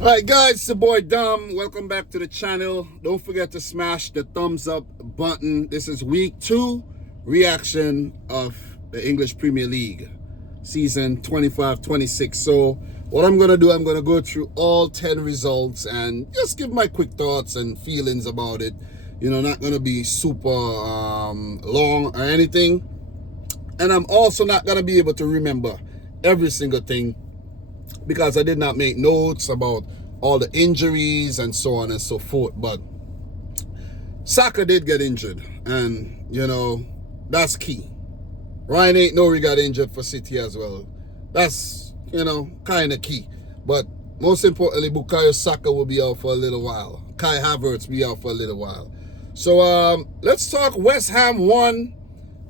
Alright guys, it's the boy Dom. Welcome back to the channel. Don't forget to smash the thumbs up button. This is week 2 reaction of the English Premier League season 25-26. So what I'm going to do, I'm going to go through all 10 results and just give my quick thoughts and feelings about it. You know, not going to be super long or anything. And I'm also not going to be able to remember every single thing, because I did not make notes about all the injuries and so on and so forth. But Saka did get injured, and you know, that's key. Ryan Aït-Nouri got injured for City as well. That's, you know, kind of key. But most importantly, Bukayo Saka will be out for a little while. Kai Havertz will be out for a little while. So let's talk West Ham 1,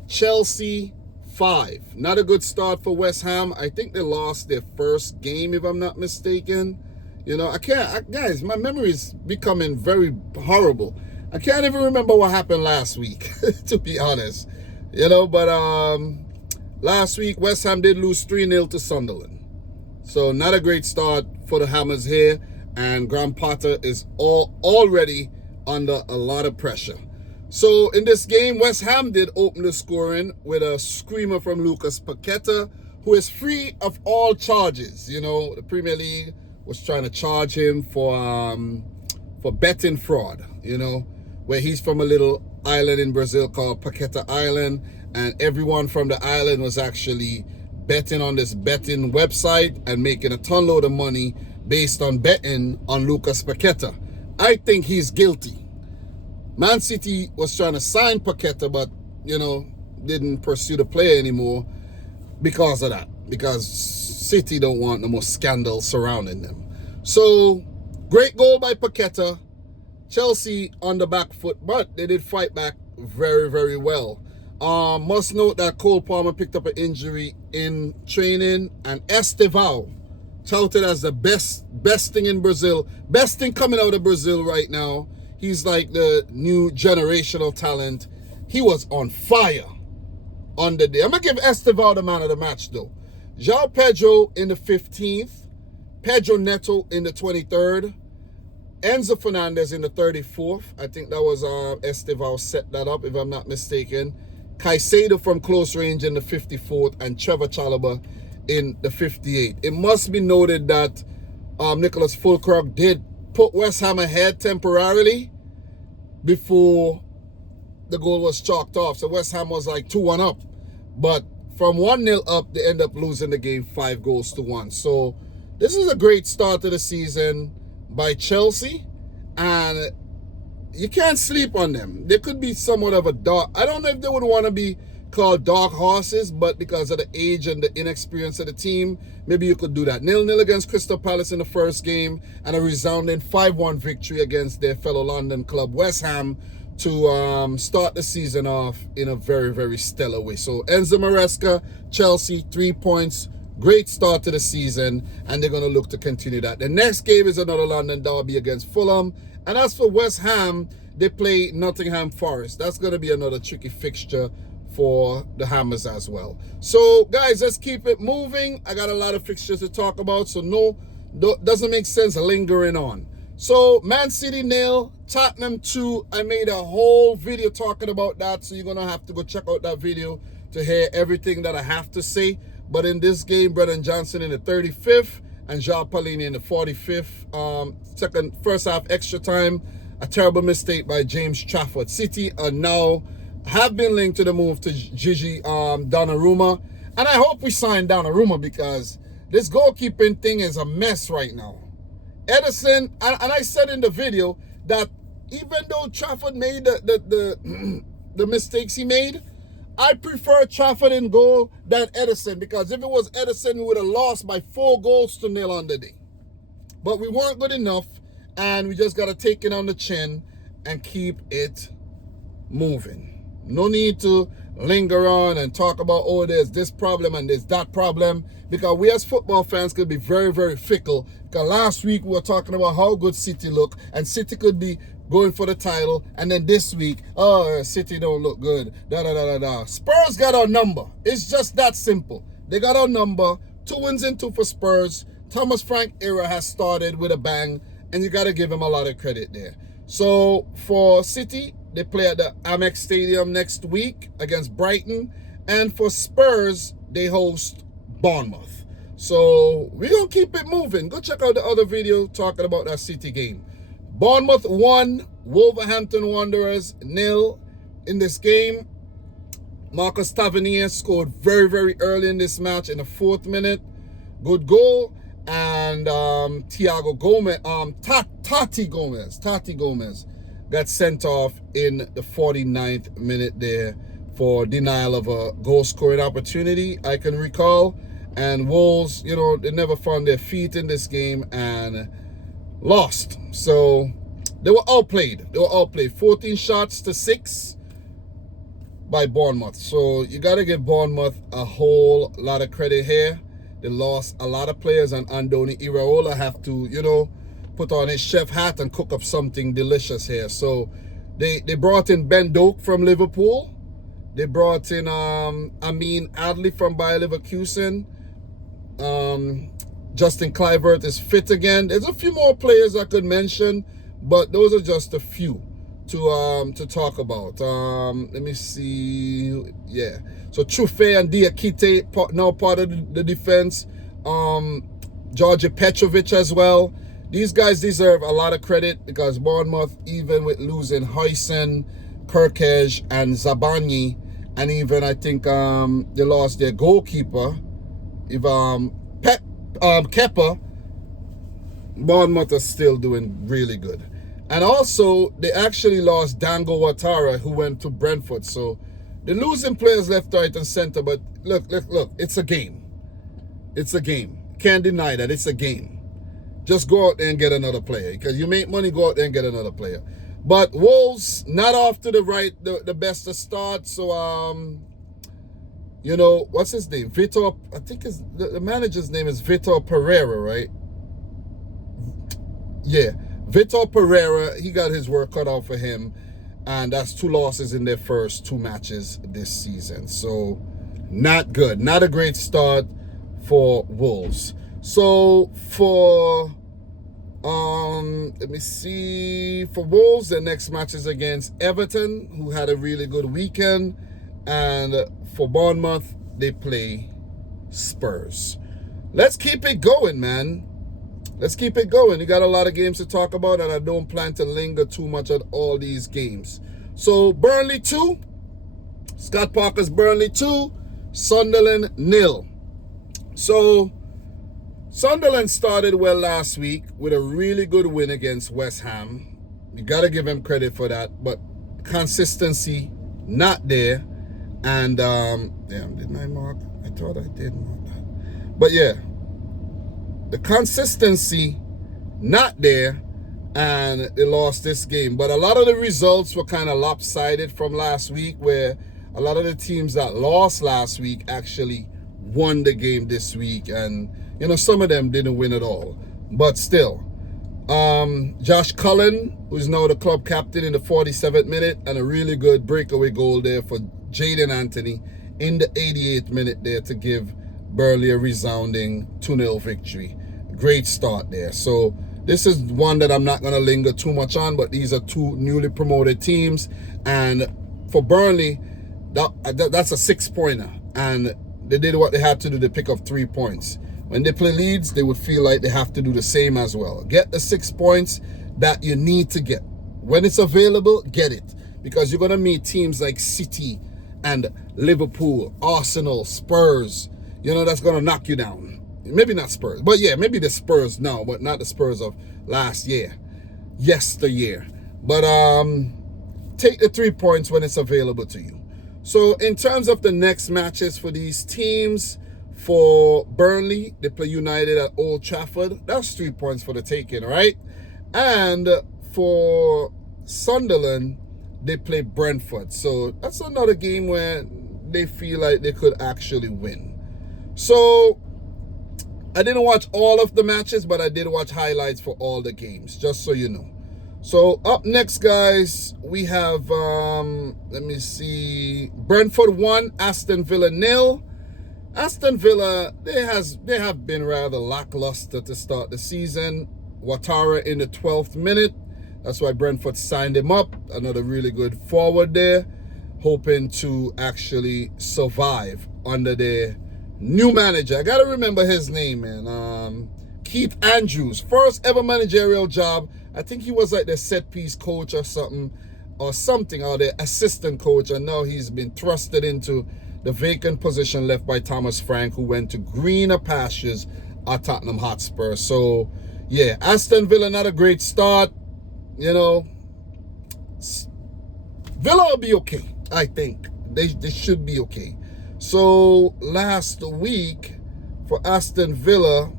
Chelsea 5. Not a good start for West Ham. I think they lost their first game, if I'm not mistaken. You know, guys, my memory is becoming very horrible. I can't even remember what happened last week, to be honest. You know, but last week, West Ham did lose 3-0 to Sunderland. So not a great start for the Hammers here. And Graham Potter is already under a lot of pressure. So in this game, West Ham did open the scoring with a screamer from Lucas Paqueta, who is free of all charges. You know, the Premier League was trying to charge him for betting fraud, you know, where he's from a little island in Brazil called Paqueta Island, and everyone from the island was actually betting on this betting website and making a ton load of money based on betting on Lucas Paqueta. I think he's guilty. Man City was trying to sign Paqueta, but, you know, didn't pursue the player anymore because of that. Because City don't want no more scandal surrounding them. So, great goal by Paqueta. Chelsea on the back foot, but they did fight back very, very well. Must note that Cole Palmer picked up an injury in training, and Estevao, touted as the best thing in Brazil, best thing coming out of Brazil right now. He's like the new generational talent. He was on fire on the day. I'm going to give Estevao the man of the match, though. João Pedro in the 15th. Pedro Neto in the 23rd. Enzo Fernandez in the 34th. I think that was Estevao set that up, if I'm not mistaken. Caicedo from close range in the 54th. And Trevor Chalobah in the 58th. It must be noted that Nicholas Fulkrug did put West Ham ahead temporarily before the goal was chalked off. So West Ham was like 2-1 up. But from 1-0 up, they end up losing the game 5-1. So this is a great start to the season by Chelsea. And you can't sleep on them. They could be somewhat of a dark. I don't know if they would want to be called dark horses, but because of the age and the inexperience of the team, maybe you could do that. 0-0 against Crystal Palace in the first game, and a resounding 5-1 victory against their fellow London club West Ham to start the season off in a very, very stellar way. So Enzo Maresca, Chelsea, 3 points. Great start to the season, and they're going to look to continue that. The next game is another London derby against Fulham. And as for West Ham, they play Nottingham Forest. That's going to be another tricky fixture for the Hammers as well. So guys, let's keep it moving. I got a lot of fixtures to talk about, so doesn't make sense lingering on. So Man City 0, Tottenham 2. I made a whole video talking about that, so you're gonna have to go check out that video to hear everything that I have to say. But in this game, Brennan Johnson in the 35th and Joao Palhinha in the 45th. First half extra time, a terrible mistake by James Trafford. City are now have been linked to the move to Gigi Donnarumma. And I hope we sign Donnarumma, because this goalkeeping thing is a mess right now. Edison, and I said in the video that even though Trafford made the mistakes he made, I prefer Trafford in goal than Edison, because if it was Edison, we would have lost by 4-0 on the day. But we weren't good enough, and we just got to take it on the chin and keep it moving. No need to linger on and talk about, oh, there's this problem and there's that problem, because we as football fans could be very, very fickle. Because last week we were talking about how good City look, and City could be going for the title, and then this week, oh, City don't look good, Spurs got our number. It's just that simple. They got our number. 2 wins in 2 for Spurs. Thomas Frank era has started with a bang, and you got to give him a lot of credit there. So for City, they play at the Amex Stadium next week against Brighton. And for Spurs, they host Bournemouth. So we're going to keep it moving. Go check out the other video talking about that City game. Bournemouth 1, Wolverhampton Wanderers 0 in this game. Marcus Tavernier scored very, very early in this match in the 4th minute. Good goal. And Tati Gomez got sent off in the 49th minute there for denial of a goal-scoring opportunity, I can recall. And Wolves, you know, they never found their feet in this game and lost. So they were outplayed. 14 shots to 6 by Bournemouth. So you got to give Bournemouth a whole lot of credit here. They lost a lot of players, and Andoni Iraola have to, you know, put on his chef hat and cook up something delicious here. So they brought in Ben Doak from Liverpool. They brought in Amin Adli from Bayer Leverkusen. Justin Kluivert is fit again. There's a few more players I could mention, but those are just a few to talk about. Let me see. Yeah. So Trufe and Diakite now part of the defense. Georgi Petrovic as well. These guys deserve a lot of credit because Bournemouth, even with losing Huysen, Kirkej, and Zabani, and even I think they lost their goalkeeper, if Kepa, Bournemouth are still doing really good. And also, they actually lost Dango Ouattara, who went to Brentford. So they're losing players left, right, and center. But look, it's a game. It's a game. Can't deny that. It's a game. Just go out there and get another player. Because you make money, go out there and get another player. But Wolves, not off to the best of start. So, you know, what's his name? Vitor, I think the manager's name is Vitor Pereira, right? Yeah. Vitor Pereira, he got his work cut out for him. And that's 2 losses in their first 2 matches this season. So, not good. Not a great start for Wolves. So, for, let me see. For Wolves, their next match is against Everton, who had a really good weekend. And for Bournemouth, they play Spurs. Let's keep it going, man. Let's keep it going. You got a lot of games to talk about, and I don't plan to linger too much at all these games. So, Burnley 2. Scott Parker's Burnley 2. Sunderland 0. So, Sunderland started well last week with a really good win against West Ham. You got to give them credit for that. But consistency, not there. And, damn, didn't I mark? I thought I did mark that. But, yeah. The consistency, not there, and they lost this game. But a lot of the results were kind of lopsided from last week, where a lot of the teams that lost last week actually won the game this week. And, you know, some of them didn't win at all. But still, Josh Cullen, who's now the club captain in the 47th minute, and a really good breakaway goal there for Jaden Anthony in the 88th minute there to give Burnley a resounding 2-0 victory. Great start there. So this is one that I'm not going to linger too much on, but these are 2 newly promoted teams. And for Burnley, that's a 6-pointer. And they did what they had to do to pick up 3 points. When they play Leeds, they would feel like they have to do the same as well. Get the 6 points that you need to get. When it's available, get it. Because you're going to meet teams like City and Liverpool, Arsenal, Spurs. You know, that's going to knock you down. Maybe not Spurs. But yeah, maybe the Spurs now, but not the Spurs of yesteryear. But take the 3 points when it's available to you. So in terms of the next matches for these teams, for Burnley, they play United at Old Trafford. That's 3 points for the taking, right? And for Sunderland, they play Brentford. So that's another game where they feel like they could actually win. So I didn't watch all of the matches, but I did watch highlights for all the games, just so you know. So up next, guys, we have, let me see, Brentford 1, Aston Villa 0. Aston Villa, they have been rather lackluster to start the season. Ouattara in the 12th minute. That's why Brentford signed him up. Another really good forward there, hoping to actually survive under their new manager. I gotta remember his name, man. Keith Andrews, first ever managerial job. I think he was like the set piece coach or something, or the assistant coach. And now he's been thrusted into the vacant position left by Thomas Frank, who went to greener pastures at Tottenham Hotspur. So, yeah, Aston Villa, not a great start. You know, Villa will be okay, I think. They should be okay. So, last week for Aston Villa,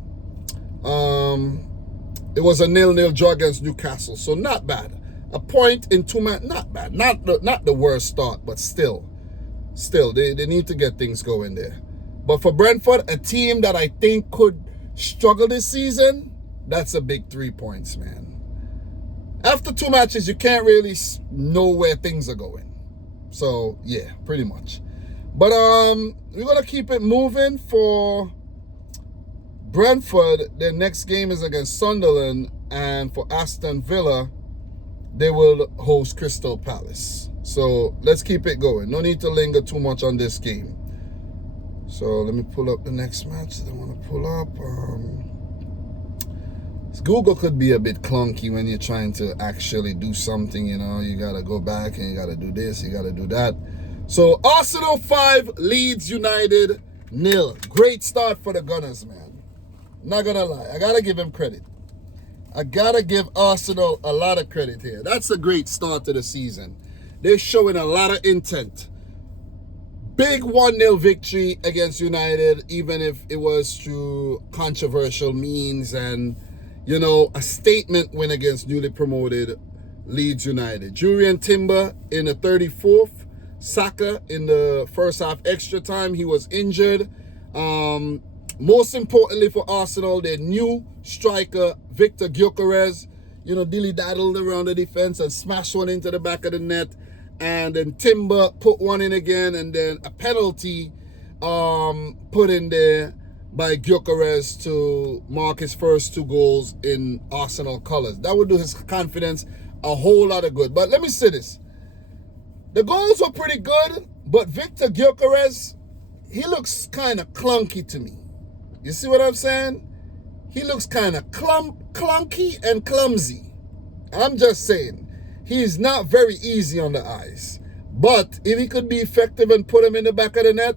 it was a 0-0 draw against Newcastle. So, not bad. A point in 2 matches, not bad. Not the worst start, but still, they need to get things going there. But for Brentford, a team that I think could struggle this season, that's a big 3 points, man. After 2 matches, you can't really know where things are going. So, yeah, pretty much. But we're going to keep it moving for Brentford. Their next game is against Sunderland. And for Aston Villa, they will host Crystal Palace. So, let's keep it going. No need to linger too much on this game. So, let me pull up the next match that I want to pull up. Google could be a bit clunky when you're trying to actually do something, you know. You got to go back and you got to do this, you got to do that. So, Arsenal 5, Leeds United 0. Great start for the Gunners, man. Not going to lie. I got to give him credit. I got to give Arsenal a lot of credit here. That's a great start to the season. They're showing a lot of intent. Big 1-0 victory against United, even if it was through controversial means, and you know, a statement win against newly promoted Leeds United. Jurriën Timber in the 34th. Saka in the first half extra time. He was injured. Most importantly for Arsenal, their new striker, Victor Gyökeres, you know, dilly-daddled around the defense and smashed one into the back of the net. And then Timber put one in again. And then a penalty put in there by Gyökeres to mark his first 2 goals in Arsenal colours. That would do his confidence a whole lot of good. But let me say this. The goals were pretty good, but Victor Gyökeres, he looks kind of clunky to me. You see what I'm saying? He looks kind of clunky and clumsy. I'm just saying. He's not very easy on the eyes. But if he could be effective and put him in the back of the net,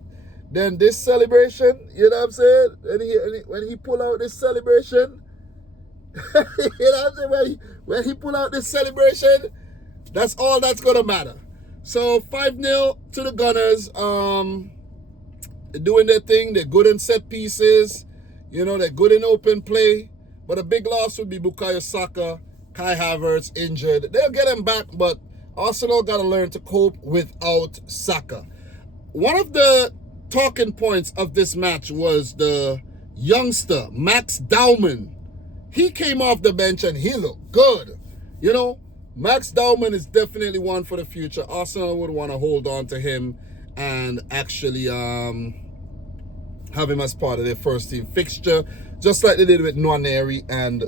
then this celebration, you know what I'm saying? When he pull out this celebration, you know what I'm saying? When he pull out this celebration, that's all that's going to matter. So 5-0 to the Gunners. They're doing their thing. They're good in set pieces. You know, they're good in open play. But a big loss would be Bukayo Saka, Kai Havertz injured. They'll get him back, but Arsenal got to learn to cope without Saka. One of the talking points of this match was the youngster, Max Dowman. He came off the bench and he looked good. You know, Max Dowman is definitely one for the future. Arsenal would want to hold on to him and actually have him as part of their first team fixture, just like they did with Nwaneri and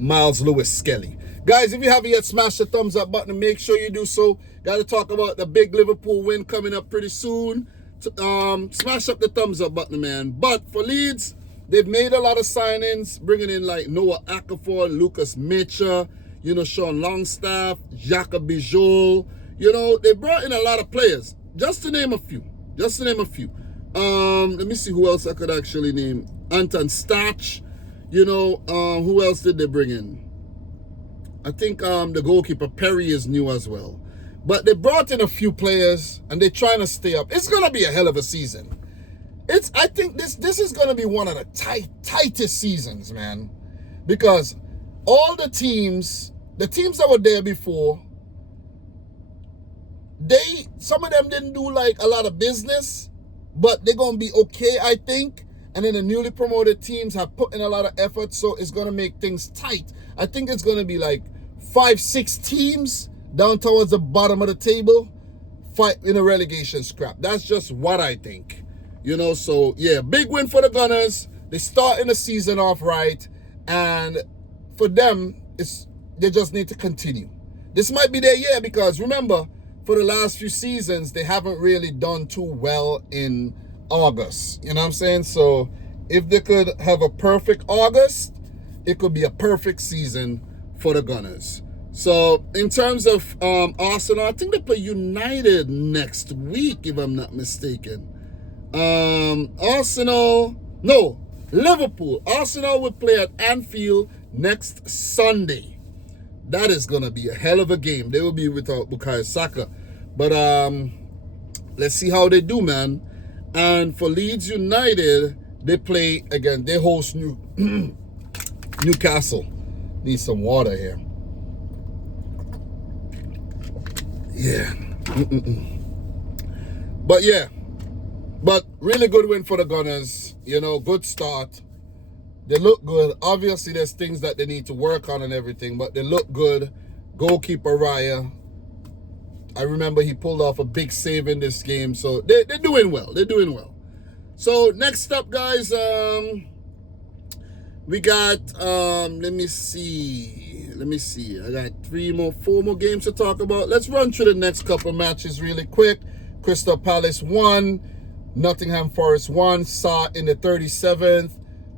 Miles Lewis-Skelly. Guys, if you haven't yet smashed the thumbs up button, make sure you do so. Got to talk about the big Liverpool win coming up pretty soon. Smash up the thumbs up button, man. But for Leeds, they've made a lot of signings, bringing in like Noah Okafor, Lucas Mecha, you know, Sean Longstaff, Jacob Bijol. You know, they brought in a lot of players. Just to name a few. Let me see who else I could actually name. Anton Stach. You know, who else did they bring in? I think the goalkeeper Perry is new as well. But they brought in a few players and they're trying to stay up. It's going to be a hell of a season. I think this is going to be one of the tightest seasons, man. Because all the teams that were there before, some of them didn't do like a lot of business, but they're going to be okay, I think. And then the newly promoted teams have put in a lot of effort, so it's going to make things tight. I think it's going to be like 5-6 teams down towards the bottom of the table fight in a relegation scrap. That's just what I think. You know, so yeah, big win for the Gunners. They starting the season off right, and for them, they just need to continue. This might be their year because remember, for the last few seasons, they haven't really done too well in August. You know what I'm saying? So if they could have a perfect August, it could be a perfect season for the Gunners. So in terms of Arsenal, I think they play United next week, if I'm not mistaken. Liverpool. Arsenal will play at Anfield next Sunday. That is going to be a hell of a game. They will be without Bukayo Saka. But let's see how they do, man. And for Leeds United, they play again. They host Newcastle. Need some water here. Yeah. But really good win for the Gunners. You know, good start. They look good. Obviously, there's things that they need to work on and everything, but they look good. Goalkeeper Raya, I remember he pulled off a big save in this game. So they're doing well. They're doing well. So next up, guys, we got, let me see. I got 4 more games to talk about. Let's run through the next couple matches really quick. Crystal Palace 1, Nottingham Forest 1, Sa in the 37th,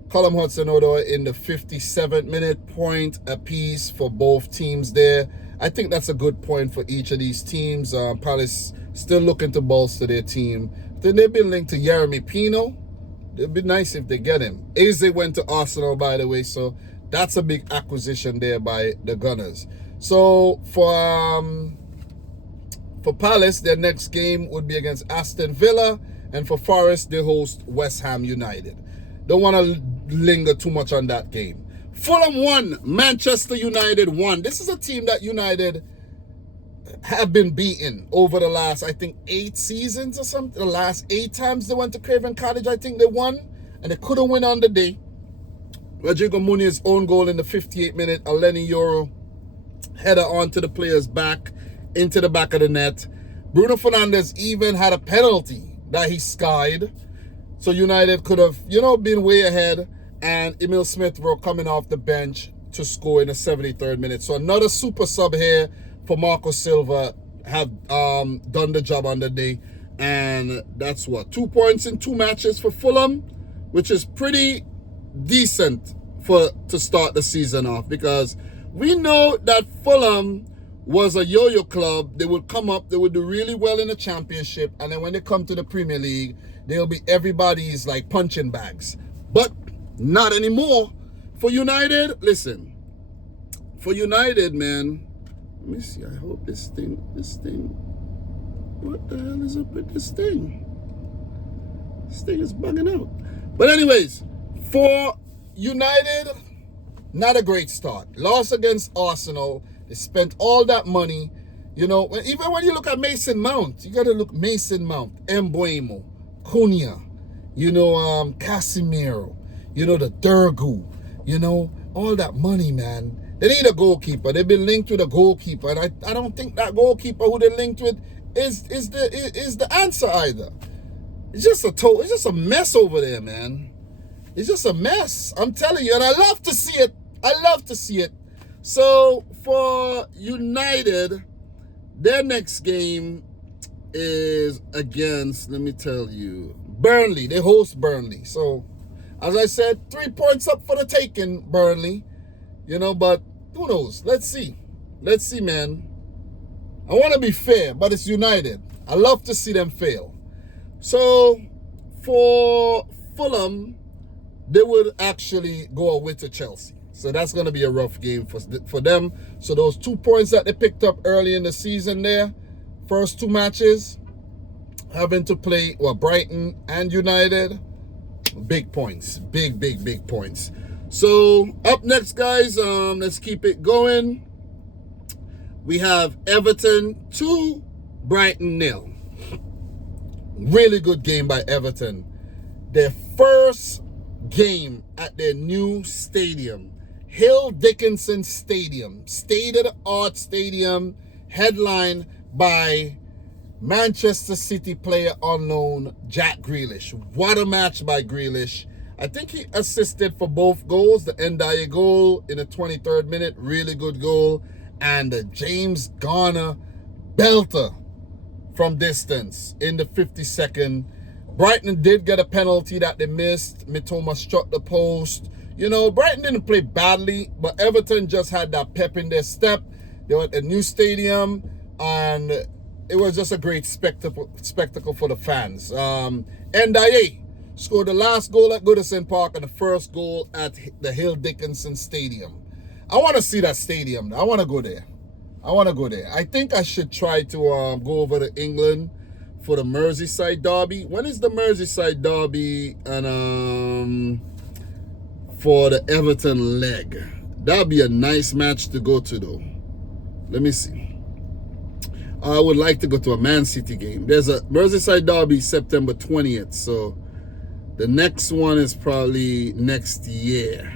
Callum Hudson-Odoi in the 57th minute, point apiece for both teams there. I think that's a good point for each of these teams. Palace still looking to bolster their team. Then they've been linked to Jeremy Pino. It'd be nice if they get him. Eze went to Arsenal, by the way, so that's a big acquisition there by the Gunners. So for Palace, their next game would be against Aston Villa, and for Forest, they host West Ham United. Don't want to linger too much on that game. Fulham 1, Manchester United 1. This is a team that United have been beaten over the last, I think, 8 seasons or something. The last 8 times they went to Craven Cottage, I think they won, and they couldn't win on the day. Rodrigo Muniz own goal in the 58th minute. A Lenny Yoro header onto the player's back, into the back of the net. Bruno Fernandes even had a penalty that he skied. So United could have, been way ahead. And Emil Smith-Rowe coming off the bench to score in the 73rd minute. So another super sub here for Marco Silva have done the job on the day. And that's 2 points in 2 matches for Fulham, which is pretty decent to start the season off, because we know that Fulham was a yo-yo club. They would come up, they would do really well in the championship, and then when they come to the Premier League, they'll be everybody's like punching bags. But not anymore. For United, listen, for United, man, let me see, I hope this thing, what the hell is up with this thing? This thing is bugging out. But anyways, for United, not a great start. Loss against Arsenal. They spent all that money. Even when you look at Mason Mount, you got to look Mason Mount, Mbuemo, Cunha, Casemiro, the Durgu, all that money, man. They need a goalkeeper. They've been linked with a goalkeeper, and I don't think that goalkeeper who they're linked with is the answer either. It's just a mess over there, man. It's just a mess. I'm telling you, and I love to see it. So for United, their next game is against, let me tell you, Burnley. They host Burnley. So, as I said, 3 points up for the taking, Burnley. But who knows? Let's see, man. I want to be fair, but it's United. I love to see them fail. So, for Fulham, they would actually go away to Chelsea. So that's going to be a rough game for them. So those 2 points that they picked up early in the season there, first 2 matches, having to play Brighton and United, big points, big points. So up next, guys, let's keep it going. We have Everton 2, Brighton 0. Really good game by Everton. Their first game at their new stadium, Hill Dickinson Stadium, state-of-the-art stadium, headlined by Manchester City player unknown, Jack Grealish. What a match by Grealish. I think he assisted for both goals. The Ndiaye goal in the 23rd minute, really good goal. And the James Garner belter from distance in the 52nd. Brighton did get a penalty that they missed. Mitoma struck the post. You know, Brighton didn't play badly, but Everton just had that pep in their step. They were at a new stadium, and it was just a great spectacle for the fans. Ndiaye scored the last goal at Goodison Park and the first goal at the Hill Dickinson Stadium. I want to see that stadium. I want to go there. I think I should try to go over to England for the Merseyside derby. When is the Merseyside derby? And for the Everton leg. That'll be a nice match to go to, though. Let me see. I would like to go to a Man City game. There's a Merseyside derby September 20th. So the next one is probably next year.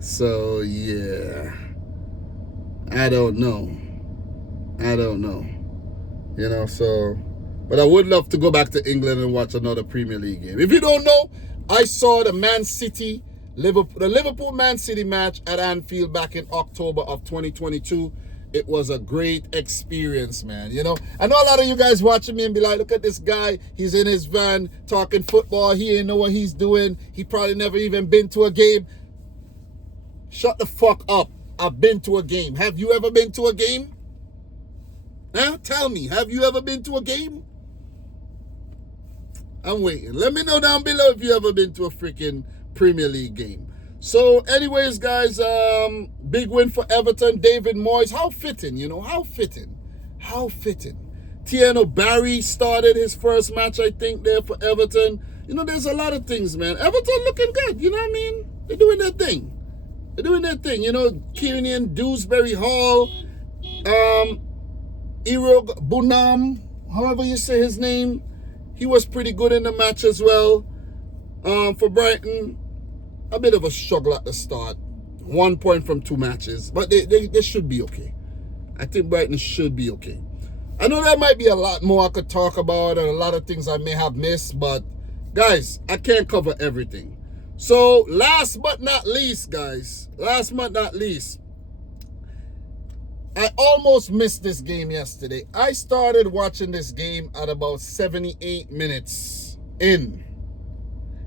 So, yeah. I don't know. You know, so... But I would love to go back to England and watch another Premier League game. If you don't know, I saw the Liverpool Man City match at Anfield back in October of 2022. It was a great experience, man. You know, I know a lot of you guys watching me and be like, look at this guy. He's in his van talking football. He ain't know what he's doing. He probably never even been to a game. Shut the fuck up. I've been to a game. Have you ever been to a game? Huh? Tell me, have you ever been to a game? I'm waiting. Let me know down below if you ever been to a freaking Premier League game. So, anyways, guys, big win for Everton. David Moyes, how fitting, you know, how fitting. Tieno Barry started his first match, I think, there for Everton. You know, there's a lot of things, man. Everton looking good, you know what I mean? They're doing their thing. You know, Kieran Dewsbury Hall, Rio Ngumoha, however you say his name, he was pretty good in the match as well. For Brighton, a bit of a struggle at the start. 1 point from 2 matches, but they should be okay. I think Brighton should be okay. I know there might be a lot more I could talk about and a lot of things I may have missed, but guys, I can't cover everything. So, last but not least, guys, I almost missed this game yesterday. I started watching this game at about 78 minutes in.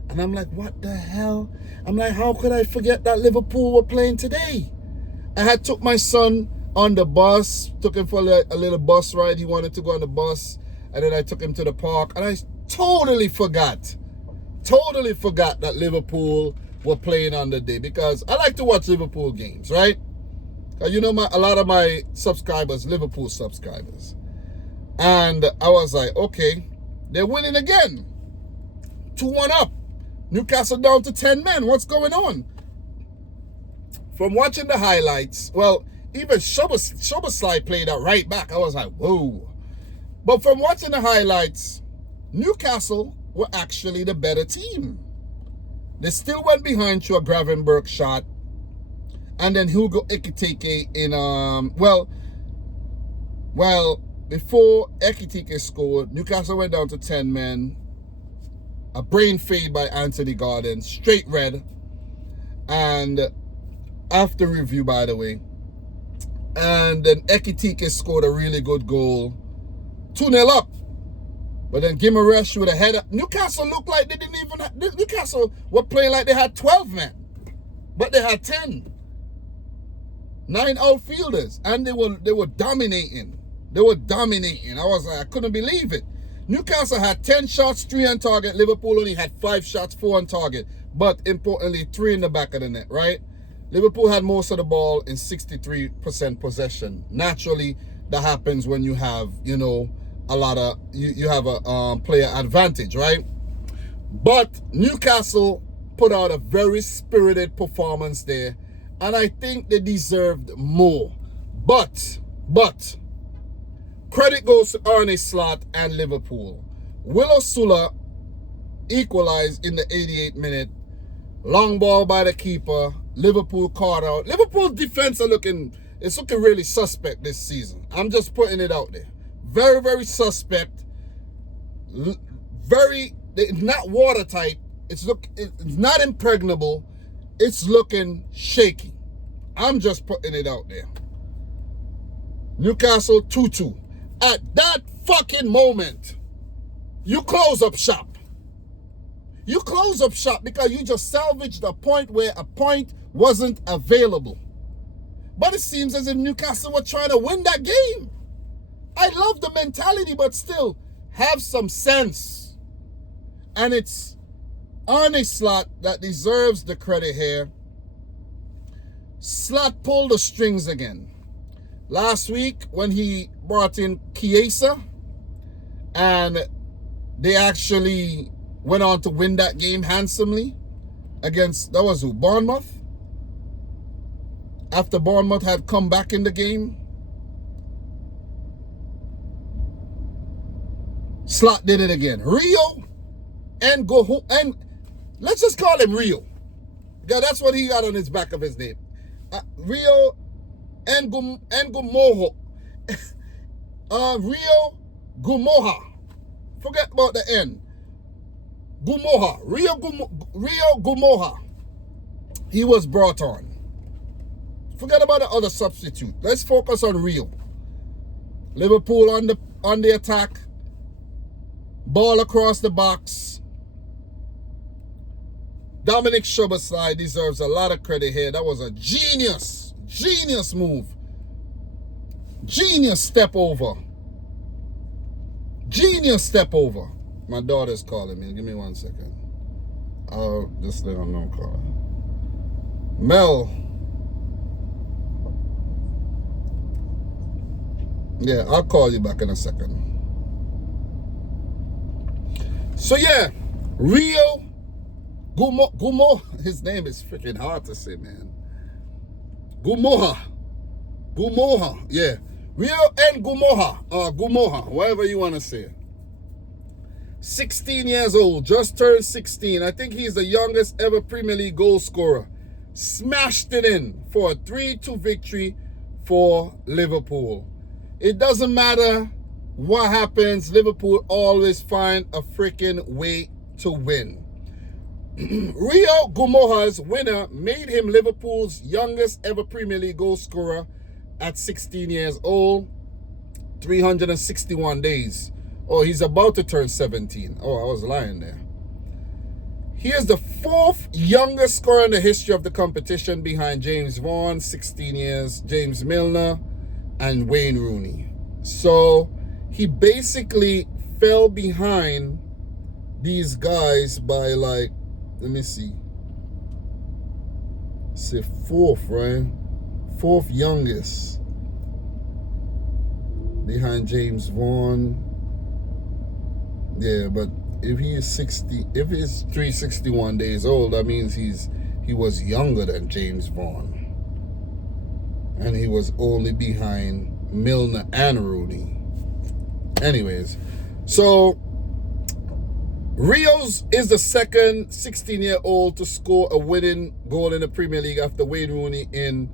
And I'm like, what the hell? I'm like, how could I forget that Liverpool were playing today? I had took my son on the bus, took him for a little bus ride. He wanted to go on the bus. And then I took him to the park. And I totally forgot that Liverpool were playing on the day, because I like to watch Liverpool games, right? You know, a lot of my subscribers, Liverpool subscribers. And I was like, okay, they're winning again. 2-1 up. Newcastle down to 10 men. What's going on? From watching the highlights, well, even Szoboszlai played that right back. I was like, whoa. But from watching the highlights, Newcastle were actually the better team. They still went behind through a Gravenberch shot. And then Hugo Ekitike in, before Ekitike scored, Newcastle went down to 10 men. A brain fade by Anthony Gordon, straight red. And after review, by the way. And then Ekitike scored a really good goal. 2-0 up. But then Gimaresh with a header. Newcastle looked like they didn't even have, Newcastle were playing like they had 12 men. But they had 10. 9 outfielders. And they were dominating. I was like, I couldn't believe it. Newcastle had 10 shots, 3 on target. Liverpool only had 5 shots, 4 on target. But importantly, 3 in the back of the net, right? Liverpool had most of the ball in 63% possession. Naturally, that happens when you have, you know, a lot of, you have a player advantage, right? But Newcastle put out a very spirited performance there. And I think they deserved more. But, credit goes to Arne Slot and Liverpool. Willow Sula equalized in the 88th minute. Long ball by the keeper. Liverpool caught out. Liverpool's defense it's looking really suspect this season. I'm just putting it out there. Very, very suspect. Very, not watertight. It's not impregnable. It's looking shaky. I'm just putting it out there. Newcastle 2-2. At that fucking moment, you close up shop. You close up shop because you just salvaged a point where a point wasn't available. But it seems as if Newcastle were trying to win that game. I love the mentality, but still, have some sense. And it's Arne Slot that deserves the credit here. Slot pulled the strings again. Last week, when he brought in Chiesa, and they actually went on to win that game handsomely against, that was who, Bournemouth? After Bournemouth had come back in the game, Slot did it again. Rio and let's just call him Rio. Yeah, that's what he got on his back of his name. Rio Ngumoha. Rio Ngumoha. Forget about the N. Ngumoha. Rio Ngumoha. He was brought on. Forget about the other substitute. Let's focus on Rio. Liverpool on the attack. Ball across the box. Dominic Szoboszlai deserves a lot of credit here. That was a genius move. Genius step over. Genius step over. My daughter's calling me. Give me 1 second. I'll just let her know. Call her. Mel. Yeah, I'll call you back in a second. So yeah, Rio Ngumoha. His name is freaking hard to say, man. Ngumoha. Yeah. Rio Ngumoha. Ngumoha, whatever you want to say. 16 years old, just turned 16. I think he's the youngest ever Premier League goal scorer. Smashed it in for a 3-2 victory for Liverpool. It doesn't matter what happens, Liverpool always find a freaking way to win. Rio Ngumoha's winner made him Liverpool's youngest ever Premier League goal scorer at 16 years old, 361 days. Oh, he's about to turn 17. Oh, I was lying there. He is the 4th youngest scorer in the history of the competition behind James Vaughan, 16 years, James Milner, and Wayne Rooney. So he basically fell behind these guys by like, let me see. Say 4th, right? 4th youngest. Behind James Vaughan. Yeah, but if he is 60, if he's 361 days old, that means he was younger than James Vaughan. And he was only behind Milner and Rooney. Anyways, so Rios is the second 16-year-old to score a winning goal in the Premier League after Wayne Rooney in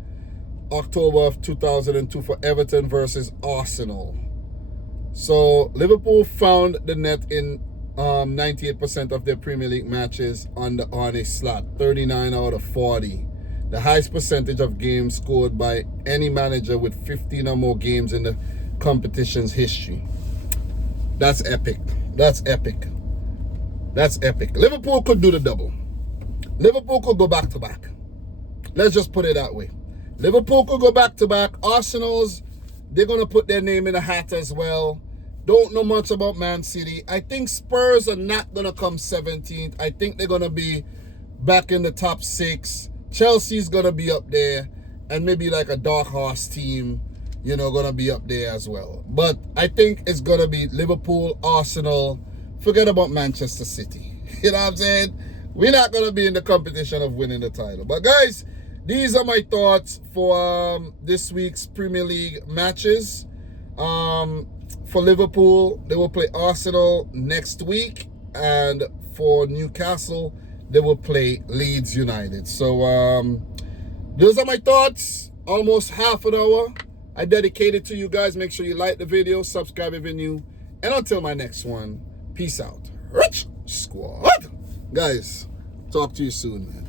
October of 2002 for Everton versus Arsenal. So Liverpool found the net in 98% of their Premier League matches under Arne Slot, 39 out of 40. The highest percentage of games scored by any manager with 15 or more games in the competition's history. That's epic. That's epic. That's epic. Liverpool could do the double. Liverpool could go back to back. Let's just put it that way. Liverpool could go back to back. Arsenal's, they're going to put their name in the hat as well. Don't know much about Man City. I think Spurs are not going to come 17th. I think they're going to be back in the top 6. Chelsea's going to be up there. And maybe like a dark horse team, you know, going to be up there as well. But I think it's going to be Liverpool, Arsenal. Forget about Manchester City. You know what I'm saying? We're not going to be in the competition of winning the title. But guys, these are my thoughts for this week's Premier League matches. For Liverpool, they will play Arsenal next week. And for Newcastle, they will play Leeds United. So those are my thoughts. Almost half an hour. I dedicate it to you guys. Make sure you like the video, subscribe if you're new. And until my next one, peace out. Rich Squad. Guys, talk to you soon, man.